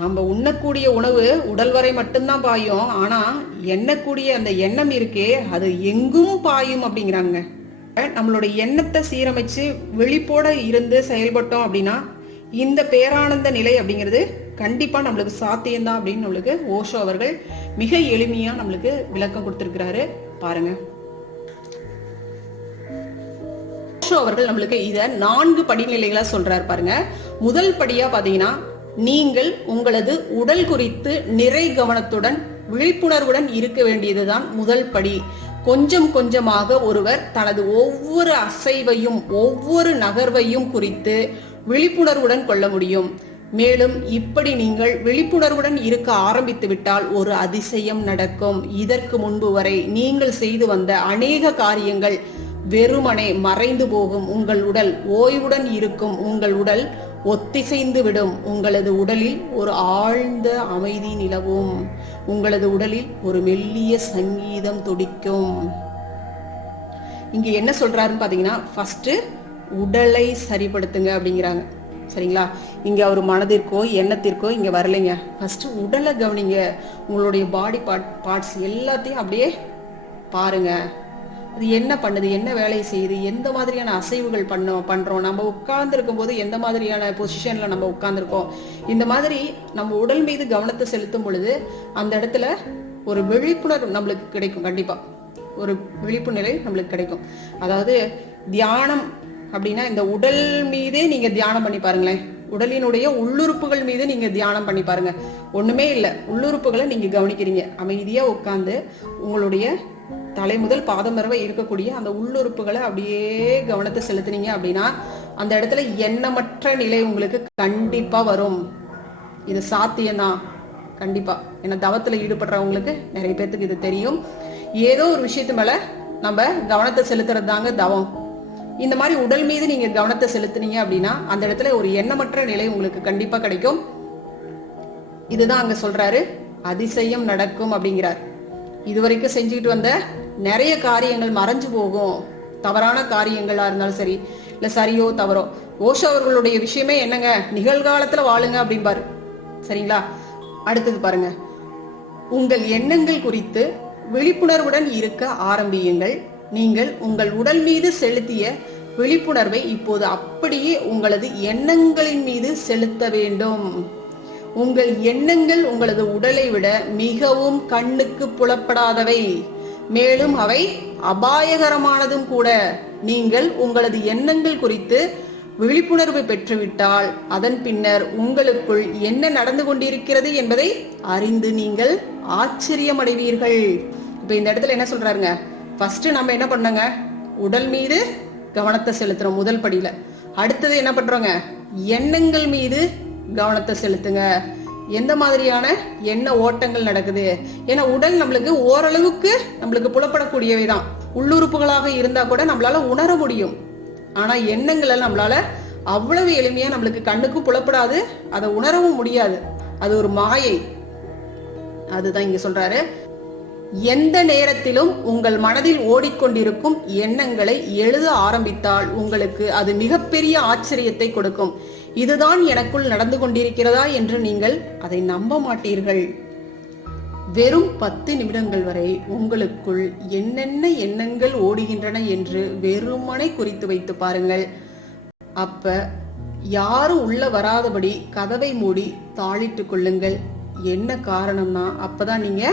நம்ம உண்ணக்கூடிய உணவு உடல் வரை மட்டும்தான் பாயும். ஆனா எண்ணக்கூடிய அந்த எண்ணம் இருக்கே அது எங்கும் பாயும் அப்படிங்கிறாங்க நம்மளோட எண்ணத்தை சீரமைச்சு வெளிப்போட இருந்து செயல்பட்டோம் அப்படின்னா இந்த பேரானந்த நிலை அப்படிங்கிறது கண்டிப்பா நம்மளுக்கு சாத்தியம்தான் அப்படின்னு நம்மளுக்கு ஓஷோ அவர்கள் மிக எளிமையா நம்மளுக்கு விளக்கம் கொடுத்திருக்கிறாரு. பாருங்க. ஓஷோ அவர்கள் நம்மளுக்கு இத நான்கு படிநிலைகளா சொல்றாரு பாருங்க. முதல் படியா பாத்தீங்கன்னா நீங்கள் உங்களது உடல் குறித்து நிறை கவனத்துடன் விழிப்புணர்வுடன் இருக்க வேண்டியதுதான் முதல் படி. கொஞ்சம் கொஞ்சமாக ஒருவர் தனது ஒவ்வொரு அசைவையும் ஒவ்வொரு நகர்வையும் குறித்து விழிப்புணர்வுடன் கொள்ள முடியும். மேலும் இப்படி நீங்கள் விழிப்புணர்வுடன் இருக்க ஆரம்பித்து விட்டால் ஒரு அதிசயம் நடக்கும். இதற்கு முன்பு வரை நீங்கள் செய்து வந்த அநேக காரியங்கள் வெறுமனே மறைந்து போகும். உங்கள் உடல் ஓய்வுடன் இருக்கும். உங்கள் உடல் ஒத்திசைந்து விடும் உங்களது உடலில் ஒரு ஆழ்ந்த அமைதி நிலவும். உங்களது உடலில் ஒரு மெல்லிய சங்கீதம் துடிக்கும். இங்க என்ன சொல்றாருன்னு பாத்தீங்கன்னா ஃபர்ஸ்ட் உடலை சரிப்படுத்துங்க அப்படிங்கிறாங்க. சரிங்களா? இங்க அவர் மனதிற்கோ எண்ணத்திற்கோ இங்க வரலைங்க. ஃபர்ஸ்ட் உடலை கவனிங்க. உங்களுடைய பாடி பார்ட் பார்ட்ஸ் எல்லாத்தையும் அப்படியே பாருங்க. அது என்ன பண்ணுது என்ன வேலையை செய்யுது எந்த மாதிரியான அசைவுகள் பண்ணோம் பண்ணுறோம் நம்ம உட்கார்ந்துருக்கும் போது எந்த மாதிரியான பொசிஷனில் நம்ம உட்கார்ந்துருக்கோம்? இந்த மாதிரி நம்ம உடல் மீது கவனத்தை செலுத்தும் பொழுது அந்த இடத்துல ஒரு விழிப்புணர்வு நம்மளுக்கு கிடைக்கும் கண்டிப்பாக ஒரு விழிப்பு நிலை நம்மளுக்கு கிடைக்கும். அதாவது தியானம் அப்படின்னா இந்த உடல் மீதே நீங்க தியானம் பண்ணி பாருங்களேன். உடலினுடைய உள்ளுறுப்புகள் மீது நீங்க தியானம் பண்ணி பாருங்க. ஒண்ணுமே இல்லை. உள்ளுறுப்புகளை நீங்க கவனிக்கிறீங்க. அமைதியா உட்காந்து உங்களுடைய தலை முதல் பாதம் வரவை இருக்கக்கூடிய அந்த உள்ளுறுப்புகளை அப்படியே கவனத்தை செலுத்துனீங்க அப்படின்னா அந்த இடத்துல எண்ணமற்ற நிலை உங்களுக்கு கண்டிப்பா வரும். இது சாத்தியம்தான். கண்டிப்பா. ஏன்னா தவத்துல ஈடுபடுறவங்களுக்கு நிறைய பேர்த்துக்கு இது தெரியும். ஏதோ ஒரு விஷயத்து மேல நம்ம கவனத்தை செலுத்துறது தாங்க தவம். இந்த மாதிரி உடல் மீது நீங்க கவனத்தை செலுத்துனீங்க அப்படின்னா அந்த இடத்துல ஒரு எண்ணமற்ற நிலை உங்களுக்கு கண்டிப்பா கிடைக்கும். இதுதான் அங்க சொல்றாரு. அதிசயம் நடக்கும் அப்படிங்கிறார். இதுவரைக்கும் செஞ்சுக்கிட்டு வந்த நிறைய காரியங்கள் மறைஞ்சு போகும். தவறான காரியங்களா இருந்தாலும் சரி இல்ல சரியோ தவறோ. ஓஷோ அவர்களுடைய விஷயமே என்னங்க? நிகழ்காலத்துல வாழுங்க அப்படிம்பாரு. சரிங்களா? அடுத்தது பாருங்க. உங்கள் எண்ணங்கள் குறித்து விழிப்புணர்வுடன் இருக்க ஆரம்பியுங்கள். நீங்கள் உங்கள் உடல் மீது செலுத்திய விழிப்புணர்வை இப்போது அப்படியே உங்களது எண்ணங்களின் மீது செலுத்த வேண்டும். உங்கள் எண்ணங்கள் உங்களது உடலை விட மிகவும் கண்ணுக்கு புலப்படாதவை. மேலும் அவை அபாயகரமானதும் கூட. நீங்கள் உங்களது எண்ணங்கள் குறித்து விழிப்புணர்வு பெற்றுவிட்டால் அதன் பின்னர் உங்களுக்குள் என்ன நடந்து கொண்டிருக்கிறது என்பதை அறிந்து நீங்கள் ஆச்சரியமடைவீர்கள். இப்போ இந்த இடத்துல என்ன சொல்றாருங்க? ஃபர்ஸ்ட் நம்ம என்ன பண்ணோங்க? உடல் மீது கவனத்தை செலுத்துறோம் முதல் படியில. அடுத்தது என்ன பண்றோங்க? எண்ணங்கள் மீது கவனத்தை செலுத்துங்க. எந்த மாதிரியான எண்ண ஓட்டங்கள் நடக்குது? ஏன்னா உடல் நம்மளுக்கு ஓரளவுக்கு நம்மளுக்கு புலப்படக்கூடியவை தான் உள்ளுறுப்புகளாக இருந்தா கூட நம்மளால உணர முடியும். ஆனா எண்ணங்களை நம்மளால அவ்வளவு எளிமையா நம்மளுக்கு கண்ணுக்கும் புலப்படாது அதை உணரவும் முடியாது. அது ஒரு மாயை. அதுதான் இங்க சொல்றாரு. எந்த நேரத்திலும் உங்கள் மனதில் ஓடிக்கொண்டிருக்கும் எண்ணங்களை எழுத ஆரம்பித்தால் உங்களுக்கு அது மிகப்பெரிய ஆச்சரியத்தை கொடுக்கும். இதுதான் எனக்குள் நடந்து கொண்டிருக்கிறதா என்று நீங்கள் அதை நம்ப மாட்டீர்கள். வெறும் பத்து நிமிடங்கள் வரை உங்களுக்குள் என்னென்ன எண்ணங்கள் ஓடுகின்றன என்று வெறுமனை குறித்து வைத்து பாருங்கள். அப்ப யாரும் உள்ள வராதபடி கதவை மூடி தாளிட்டு கொள்ளுங்கள். என்ன காரணம்னா அப்பதான் நீங்க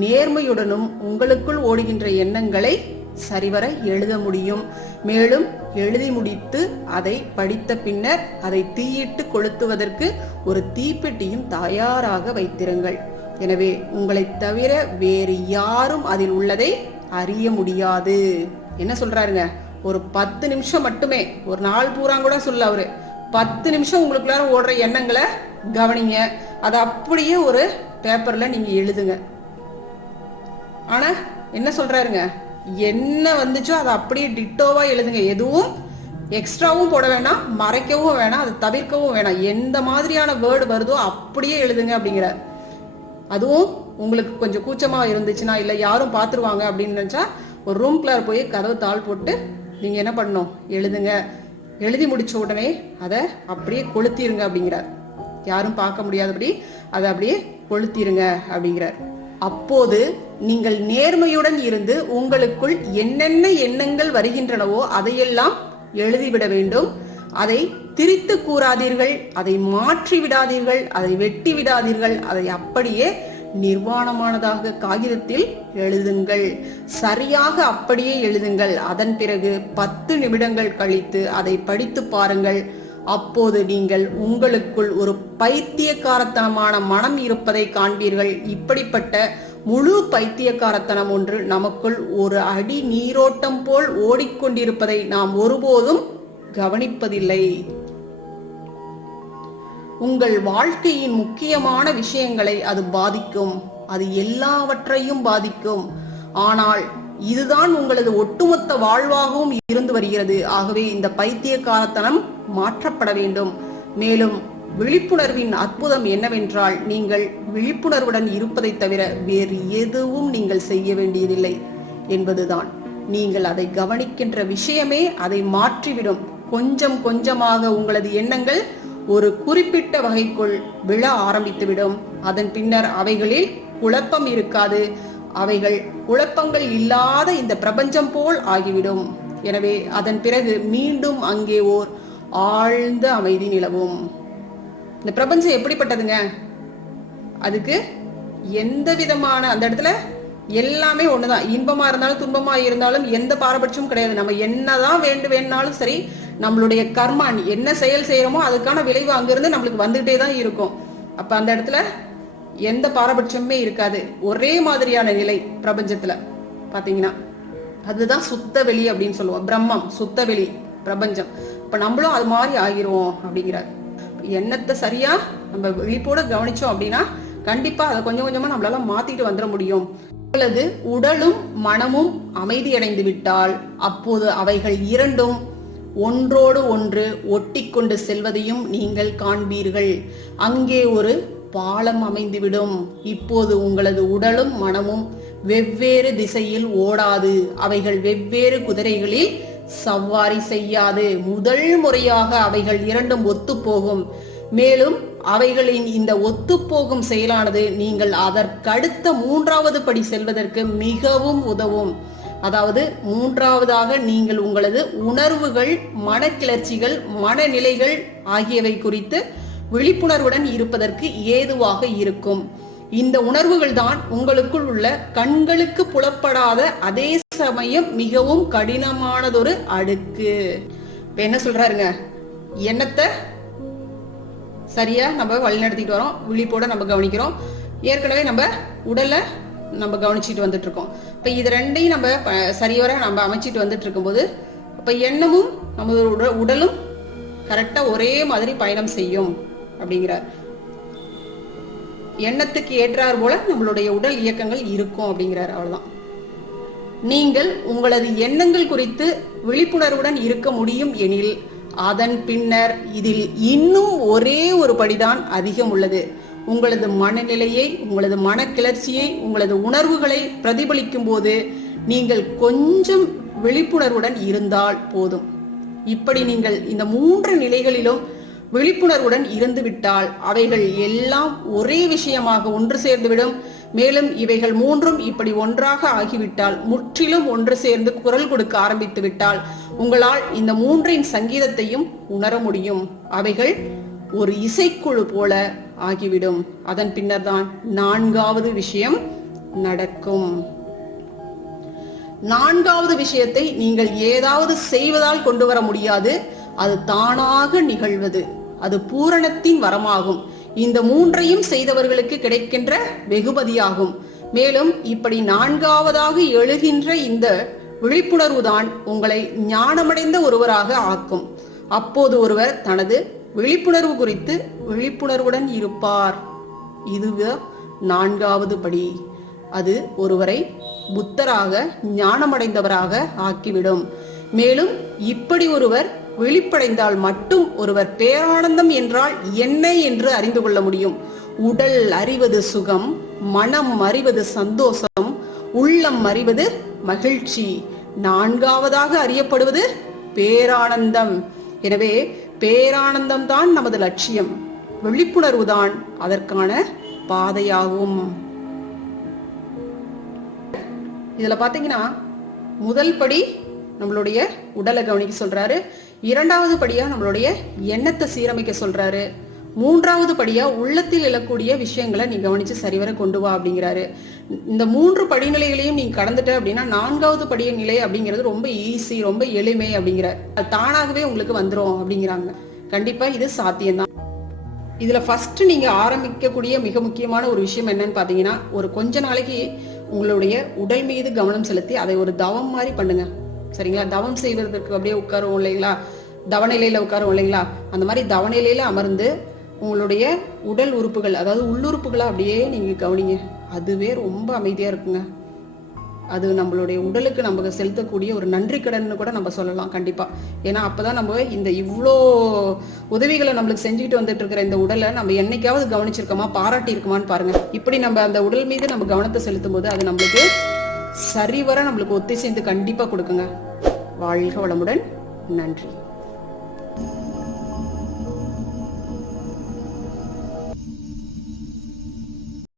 நேர்மையுடனும் உங்களுக்குள் ஓடுகின்ற எண்ணங்களை சரிவர எழுத முடியும். மேலும் எழுதி முடித்து அதை படித்த பின்னர் அதை தீயிட்டு கொளுத்துவதற்கு ஒரு தீப்பெட்டியும் தயாராக வைத்திருங்கள். எனவே உங்களை தவிர வேறு யாரும் அதில் உள்ளதை அறிய முடியாது. என்ன சொல்றாருங்க? ஒரு பத்து நிமிஷம் மட்டுமே. ஒரு நாள் பூரா கூட சொல்ல அவரு. பத்து நிமிஷம் உங்களுக்குள்ளார ஓடுற எண்ணங்களை கவனிங்க. அதை அப்படியே ஒரு பேப்பர்ல நீங்க எழுதுங்க. ஆனா என்ன சொல்றாருங்க? என்ன வந்துச்சோ அதை அப்படியே டிட்டோவா எழுதுங்க. எதுவும் எக்ஸ்ட்ராவும் போட வேணாம் மறைக்கவும் வேணாம் அதை தவிர்க்கவும் வேணாம். எந்த மாதிரியான வேர்டு வருதோ அப்படியே எழுதுங்க அப்படிங்கிற. அதுவும் உங்களுக்கு கொஞ்சம் கூச்சமா இருந்துச்சுன்னா இல்ல யாரும் பாத்துருவாங்க அப்படின்னு நினைச்சா ஒரு ரூம்குள்ளார போய் கதவு தாள் போட்டு நீங்க என்ன பண்ணணும்? எழுதுங்க. எழுதி முடிச்ச உடனே அதை அப்படியே கொளுத்திருங்க அப்படிங்கிறார். யாரும் பார்க்க முடியாதபடி அதை அப்படியே கொளுத்திருங்க அப்படிங்கிறார். அப்போது நீங்கள் நேர்மையுடன் இருந்து உங்களுக்குள் என்னென்ன எண்ணங்கள் வருகின்றனவோ அதையெல்லாம் எழுதிவிட வேண்டும். அதை திரித்து கூறாதீர்கள் அதை மாற்றி விடாதீர்கள் அதை வெட்டி விடாதீர்கள் அதை அப்படியே நிர்வாணமானதாக காகிதத்தில் எழுதுங்கள். சரியாக அப்படியே எழுதுங்கள். அதன் பிறகு பத்து நிமிடங்கள் கழித்து அதை படித்து பாருங்கள். அப்போது நீங்கள் உங்களுக்குள் ஒரு பைத்தியக்காரத்தனமான மனம் இருப்பதை காண்பீர்கள். இப்படிப்பட்ட முழு பைத்தியக்காரத்தனம் ஒன்று நமக்குள் ஒரு அடி நீரோட்டம் போல் ஓடிக்கொண்டிருப்பதை நாம் ஒருபோதும் கவனிப்பதில்லை. உங்கள் வாழ்க்கையின் முக்கியமான விஷயங்களை அது பாதிக்கும். அது எல்லாவற்றையும் பாதிக்கும். ஆனால் இதுதான் உங்களது ஒட்டுமொத்த வாழ்வாகவும் இருந்து வருகிறது. ஆகவே இந்த பைத்தியக்காரத்தனம் மாற்றப்பட வேண்டும். மேலும் விழிப்புணர்வின் அற்புதம் என்னவென்றால் நீங்கள் விழிப்புணர்வுடன் இருப்பதை தவிர வேறு எதுவும் நீங்கள் செய்ய வேண்டியதில்லை என்பதுதான். நீங்கள் அதை கவனிக்கின்ற விஷயமே அதை மாற்றிவிடும். கொஞ்சம் கொஞ்சமாக உங்களது எண்ணங்கள் ஒரு குறிப்பிட்ட வகைக்குள் விழ ஆரம்பித்துவிடும். அதன் பின்னர் அவைகளில் குழப்பம் இருக்காது. அவைகள் குழப்பங்கள் இல்லாத இந்த பிரபஞ்சம் போல் ஆகிவிடும். எனவே அதன் பிறகு மீண்டும் அங்கே ஓர் ஆழ்ந்த அமைதி நிலவும். இந்த பிரபஞ்சம் எப்படிப்பட்டதுங்க? அதுக்கு எந்த விதமான அந்த இடத்துல எல்லாமே ஒண்ணுதான். இன்பமா இருந்தாலும் துன்பமா இருந்தாலும் எந்த பாரபட்சமும் கிடையாது. நம்ம என்னதான் வேண்டு வேணாலும் சரி நம்மளுடைய கர்மான் என்ன செயல் செய்யறோமோ அதுக்கான விளைவு அங்கிருந்து நம்மளுக்கு வந்துகிட்டே தான் இருக்கும். அப்ப அந்த இடத்துல எந்த பாரபட்சமுமே இருக்காது. ஒரே மாதிரியான நிலை பிரபஞ்சத்துல. பாத்தீங்கன்னா அதுதான் சுத்த வெளி அப்படின்னு சொல்லுவோம். பிரம்மம் சுத்த வெளி பிரபஞ்சம். இப்போ நம்மளும் அது மாதிரி ஆகிருவோம் அப்படிங்கிறார். எண்ணத்தை சரியா நம்ம விழிப்போட கவனிச்சோம் அப்படின்னா கண்டிப்பா அதை கொஞ்சம் கொஞ்சமா நம்மளால மாத்திட்டு வந்துட முடியும். உங்களது உடலும் மனமும் அமைதியடைந்து விட்டால் அப்போது அவைகள் இரண்டும் ஒன்றோடு ஒன்று ஒட்டி கொண்டு செல்வதையும் நீங்கள் காண்பீர்கள். அங்கே ஒரு பாலம் அமைந்துவிடும். இப்போது உங்களது உடலும் மனமும் வெவ்வேறு திசையில் ஓடாது. அவைகள் வெவ்வேறு குதிரைகளில் சவாரி செய்யாது. முதல் முறையாக அவைகள் இரண்டும் ஒத்துப்போகும். மேலும் அவைகளின் இந்த ஒத்துப்போகும் செயலானது நீங்கள் அதற்கடுத்த மூன்றாவது படி செல்வதற்கு மிகவும் உதவும். அதாவது மூன்றாவதாக நீங்கள் உங்களது உணர்வுகள் மனக்கிளர்ச்சிகள் மனநிலைகள் ஆகியவை குறித்து விழிப்புணர்வுடன் இருப்பதற்கு ஏதுவாக இருக்கும். இந்த உணர்வுகள் தான் உங்களுக்குள் உள்ள கண்களுக்கு புலப்படாத அதே சமயம் மிகவும் கடினமானதொரு அடுக்கு. இப்ப என்ன சொல்றாருங்க? எண்ணத்தை சரியா நம்ம வழிநடத்திட்டு வரோம் விழிப்போட நம்ம கவனிக்கிறோம். ஏற்கனவே நம்ம உடலை நம்ம கவனிச்சிட்டு வந்துட்டு இருக்கோம் இப்ப இது ரெண்டையும் நம்ம சரியோர நம்ம அமைச்சிட்டு வந்துட்டு இருக்கும்போது இப்ப எண்ணமும் நமது உடலும் கரெக்டா ஒரே மாதிரி பயணம் செய்யும் அப்படிங்கிறார். எண்ணத்துக்கு ஏற்றார் போல நம்மளுடைய உடல் இயக்கங்கள் இருக்கும் அப்படிங்கிறார். அவ்வளவுதான். நீங்கள் உங்களது எண்ணங்கள் குறித்து விழிப்புணர்வுடன் இருக்க முடியும் எனில் அதன் பின்னர் இதில் இன்னும் ஒரே ஒரு படிதான் அதிகம் உள்ளது. உங்களது மனநிலையை உங்களது மனக்கிளர்ச்சியை உங்களது உணர்வுகளை பிரதிபலிக்கும் போது நீங்கள் கொஞ்சம் விழிப்புணர்வுடன் இருந்தால் போதும். இப்படி நீங்கள் இந்த மூன்று நிலைகளிலும் விழிப்புணர்வுடன் இருந்துவிட்டால் அவைகள் எல்லாம் ஒரே விஷயமாக ஒன்று சேர்ந்துவிடும். மேலும் இவைகள் மூன்றும் இப்படி ஒன்றாக ஆகிவிட்டால் முற்றிலும் ஒன்று சேர்ந்து குரல் கொடுக்க ஆரம்பித்து விட்டால் உங்களால் இந்த மூன்றின் சங்கீதத்தையும் உணர முடியும். அவைகள் ஒரு இசைக்குழு போல ஆகிவிடும். அதன் பின்னர் தான் நான்காவது விஷயம் நடக்கும். நான்காவது விஷயத்தை நீங்கள் ஏதாவது செய்வதால் கொண்டு வர முடியாது. அது தானாக நிகழ்வது. அது பூரணத்தின் வரமாகும். இந்த மூன்றையும் செய்தவர்களுக்கு கிடைக்கின்ற வெகுமதியாகும். மேலும் இப்படி நான்காவதாக எழுகின்ற இந்த விழிப்புணர்வு தான் உங்களை ஞானமடைந்த ஒருவராக ஆக்கும். அப்போது ஒருவர் தனது விழிப்புணர்வு குறித்து விழிப்புணர்வுடன் இருப்பார். இது நான்காவது படி. அது ஒருவரை புத்தராக ஞானமடைந்தவராக ஆக்கிவிடும். மேலும் இப்படி ஒருவர் விழிப்படைந்தால் மட்டும் ஒருவர் பேரானந்தம் என்றால் என்ன என்று அறிந்து கொள்ள முடியும். உடல் அறிவது சுகம் மனம் அறிவது சந்தோஷம் உள்ளம் அறிவது மகிழ்ச்சி. நான்காவதாக அறியப்படுவது பேரானந்தம். எனவே பேரானந்தம் தான் நமது லட்சியம். விழிப்புணர்வு தான் அதற்கான பாதையாகும். இதுல பாத்தீங்கன்னா முதல் படி நம்மளுடைய உடலை கவனிக்க சொல்றாரு. இரண்டாவது படியா நம்மளுடைய எண்ணத்தை சீரமைக்க சொல்றாரு. மூன்றாவது படியா உள்ளத்தில் இழக்கூடிய விஷயங்களை நீ கவனிச்சு சரிவர கொண்டு வா அப்படிங்கிறாரு. இந்த மூன்று படிநிலைகளையும் நீ கடந்துட்ட அப்படின்னா நான்காவது படிய நிலை அப்படிங்கிறது ரொம்ப ஈஸி ரொம்ப எளிமை அப்படிங்கிற அது தானாகவே உங்களுக்கு வந்துடும் அப்படிங்கிறாங்க. கண்டிப்பா இது சாத்தியம்தான். இதுல ஃபர்ஸ்ட் நீங்க ஆரம்பிக்கக்கூடிய மிக முக்கியமான ஒரு விஷயம் என்னன்னு பாத்தீங்கன்னா ஒரு கொஞ்ச நாளைக்கு உங்களுடைய உடல் மீது கவனம் செலுத்தி அதை ஒரு தவம் மாதிரி பண்ணுங்க. சரிங்களா? தவம் செய்வதற்கு அப்படியே உட்காருவோம் இல்லைங்களா? தவநிலையில உட்காரும் இல்லைங்களா? அந்த மாதிரி தவநிலையில அமர்ந்து உங்களுடைய உடல் உறுப்புகள் அதாவது உள்ளுறுப்புகளை அப்படியே நீங்க கவனிங்க. அதுவே ரொம்ப அமைதியா இருக்குங்க. அது நம்மளுடைய உடலுக்கு நம்ம செலுத்தக்கூடிய ஒரு நன்றி கடன்னு கூட நம்ம சொல்லலாம் கண்டிப்பா. ஏன்னா அப்பதான் நம்ம இந்த இவ்வளோ உதவிகளை நம்மளுக்கு செஞ்சுக்கிட்டு வந்துட்டு இருக்கிற இந்த உடலை நம்ம என்னைக்காவது கவனிச்சிருக்கோமா பாராட்டி இருக்குமான்னு பாருங்க. இப்படி நம்ம அந்த உடல் மீது நம்ம கவனத்தை செலுத்தும் போது அது நம்மளுக்கு சரிவர நம்மளுக்கு ஒத்திசைந்து கண்டிப்பாக கொடுக்குங்க. வாழ்க வளமுடன். நன்றி.